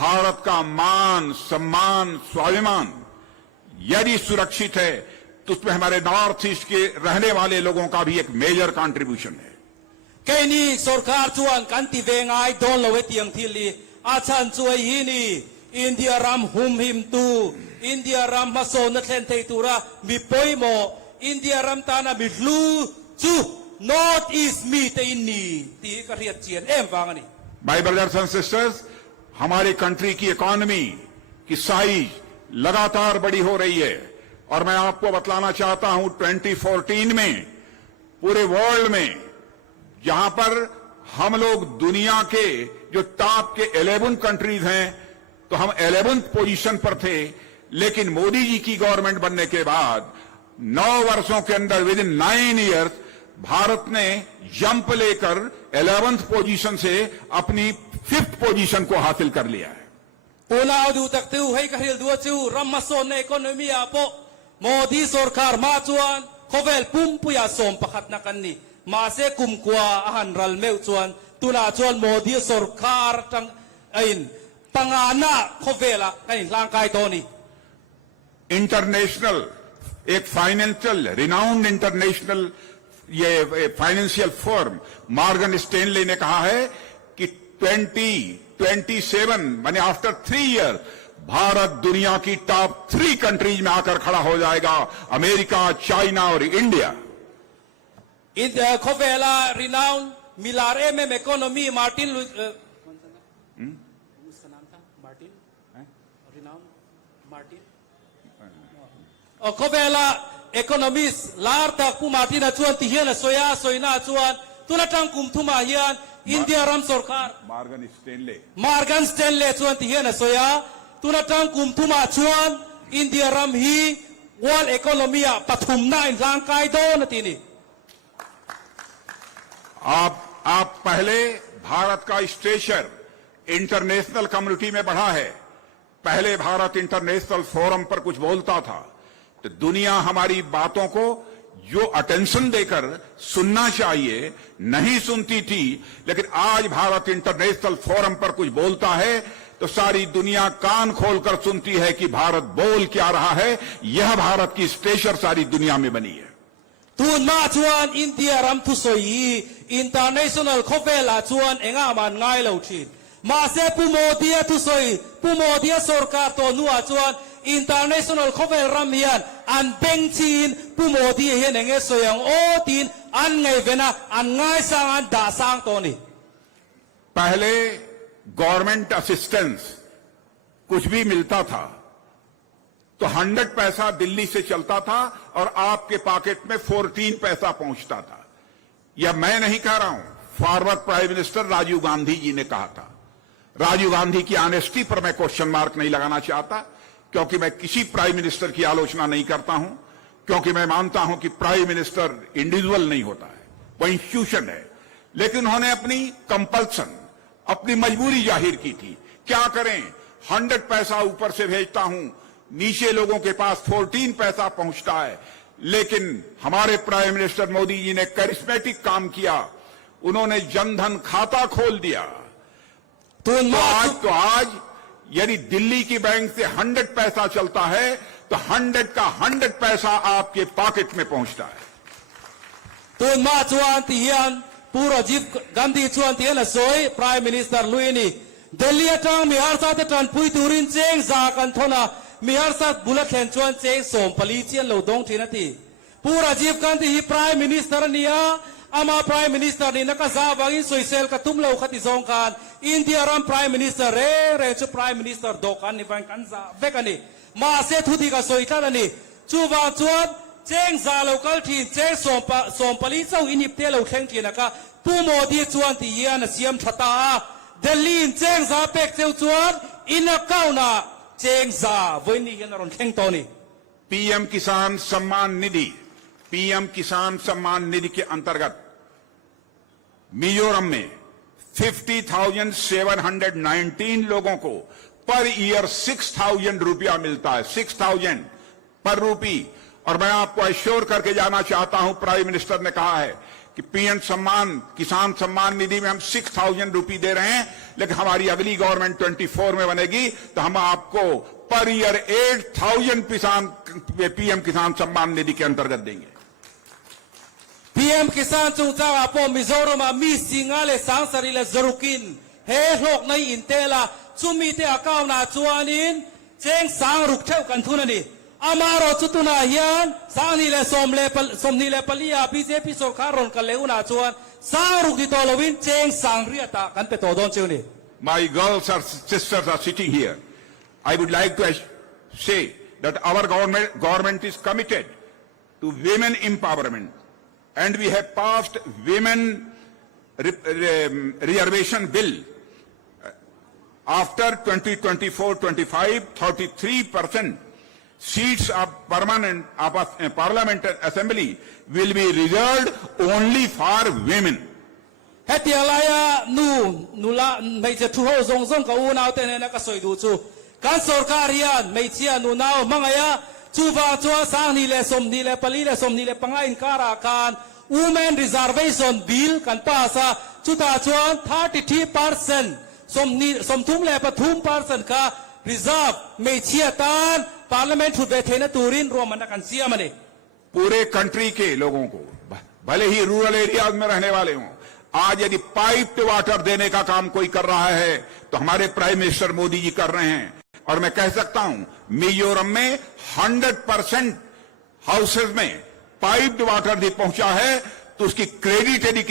भारत का मान, सम्मान, स्वाभिमान यदि सुरक्षित है तो उसमें हमारे नॉर्थ ईस्ट के रहने वाले लोगों का भी एक मेजर कंट्रीब्यूशन है। Kini sorkar chuan kanti vengai don lowe tiang thili achan chuai hi ni India ram hum him tu India ram maso na thlen thei tura mi poimo India ram tana mi hlu chu north east mi te inni ti ka riat chian em wang ani। My brothers and sisters, हमारी country की economy की size लगातार बड़ी हो रही है और मैं आपको बतलाना चाहता हूं 2014 में पूरे वर्ल्ड में जहां पर हम लोग दुनिया के जो टॉप के 11 कंट्रीज हैं तो हम 11th पोजीशन पर थे, लेकिन मोदी जी की गवर्नमेंट बनने के बाद 9 वर्षों के अंदर विद इन 9 ईयर्स भारत ने जंप लेकर 11th पोजीशन से अपनी 5th पोजीशन को हासिल कर लिया है। Pulau du tak tu hai kahil dua chu ramason na ekonomi apo Modi sorkar ma chuan khovel pumpuya som pakhat na kanni ma se kumkwa ahan ral meu chuan tuna chuan Modi sorkar tang ain pangana khovela kain langkai to ni। International एक financial renowned international ये financial firm Morgan Stanley ने कहा है कि 2027 माने after 3 year Bharat दुनिया की top 3 countries में आकर खड़ा हो जाएगा, अमेरिका, चाइना और India. In khovela renowned milare me economy Martin Martin renowned Martin khovela economist lar tak pu Martin a chuan ti hian a soya soina chuan tunatang kum thuma hian India ram sarkar Morgan Stanley chuan ti hian a soya tunatang kum thuma chuan India ram hi world economy a pathum na in langkai do na ti ni। आप पहले भारत का stretcher international community में बढ़ा है। पहले Bharat international forum पर कुछ बोलता था तो दुनिया हमारी बातों को जो अटेंशन देकर सुनना चाहिए नहीं सुनती थी, लेकिन आज भारत इंटरनेशनल फोरम पर कुछ बोलता है तो सारी दुनिया कान खोलकर सुनती है कि भारत बोल क्या रहा है। यह भारत की स्टेचर सारी दुनिया में बनी है। Tun ma chuan India ram thu soi international khovela chuan enga man ngai lo thin ma se pu Modi thu soi pu Modi sarkar to nuwa chuan international khovel ram hian an beng chin pu Modi hian enge soyang o tin an ngai vena an ngai sang an da sang to ni। पहले government assistance कुछ भी मिलता था तो 100 पैसा दिल्ली से चलता था और आपके पॉकेट में 14 पैसा पहुंचता था। यह मैं नहीं कह रहा हूं, former prime minister Rajiv Gandhi ji ने कहा था। राजीव गांधी की ऑनेस्टी पर मैं क्वेश्चन मार्क नहीं लगाना चाहता, क्योंकि मैं किसी प्राइम मिनिस्टर की आलोचना नहीं करता हूं, क्योंकि मैं मानता हूं कि प्राइम मिनिस्टर इंडिविजुअल नहीं होता है, वो इंस्टीट्यूशन है। लेकिन उन्होंने अपनी कंपल्सन, अपनी मजबूरी जाहिर की थी। क्या करें, 100 पैसा ऊपर से भेजता हूं, नीचे लोगों के पास 14 पैसा पहुंचता है। लेकिन हमारे प्राइम मिनिस्टर मोदी जी ने करिश्मेटिक काम किया, उन्होंने जनधन खाता खोल दिया। तो आज यदि दिल्ली की बैंक से 100 पैसा चलता है तो 100 का 100 पैसा आपके पॉकेट में पहुंचता है। तो मा chuan ti hian pura Rajiv Gandhi chuan ti hian a soi prime minister luini Delhi atang mi har sa te tran pui turin cheng za kan thona mi har sa bulat thlen chuan cheng som pali chian lo dong thina ti pura Rajiv Gandhi hi prime minister ania ama prime minister ni naka za bangin soisel ka tum lo khati zong kan India ram prime minister re chu prime minister do kan ni ban kan za vekani ma se thuti ka soi thana ni chu ba chuan cheng za local thin cheng som pali chau inip te lo thleng thina ka pu Modi chuan ti hian a siam thata Delhi in cheng za pek cheu chuan in account na cheng za voini hian ron thleng to ni। PM किसान Samman Nidhi, PM किसान सम्मान निधि के अंतर्गत मिजोरम में 50,719 लोगों को per year 6,000 रुपया मिलता है, 6,000 पर रूपी। और मैं आपको एश्योर करके जाना चाहता हूं, प्राइम मिनिस्टर ने कहा है कि कि पीएम सम्मान, किसान सम्मान निधि में हम 6,000 रुपये दे रहे हैं, लेकिन हमारी अगली गवर्नमेंट 24 में बनेगी तो हम आपको पर ईयर 8,000 पीएम किसान सम्मान निधि के अंतर्गत देंगे। PM Kisan chung chang apo Mizoram mi singa le sangsari le zarukin he hlok nai intela chumi te akaw na chuanin cheng sang ruk theu kan thuna ni amaro chutuna hian sangni le somni le palia BJP sarkar ron kan leuna chuan sang ruk di tolowin cheng sang riata kan pe to don cheu ni. My girls and sisters are sitting here. I would like to say that our government is committed to women empowerment, and we have passed women reservation bill. After 2024-25, 33% seats of permanent parliament and assembly will be reserved only for women. Hetialaya nula may je tu ho zong zong ka unaw te na ka soi du chu kan sarkar hian may chia nunaw mangaya chuwa chua sang ni le som ni le pali le som ni le pangain kara kan women reservation bill kan pasa chuta chuan 33% som thum le pathum % ka reserve may chia tan parliament thu be thena turin roman kan sia mane पूरे country के लोगों को, भले ही rural areas में रहने वाले हों, आज यदि पाइप्ड वाटर देने का काम कोई कर रहा है तो हमारे प्राइम मिनिस्टर मोदी जी कर रहे हैं। और मैं कह सकता हूं मिजोरम में 100% हाउसेज में पाइप्ड वाटर भी पहुंचा है, तो उसकी क्रेडिट यदि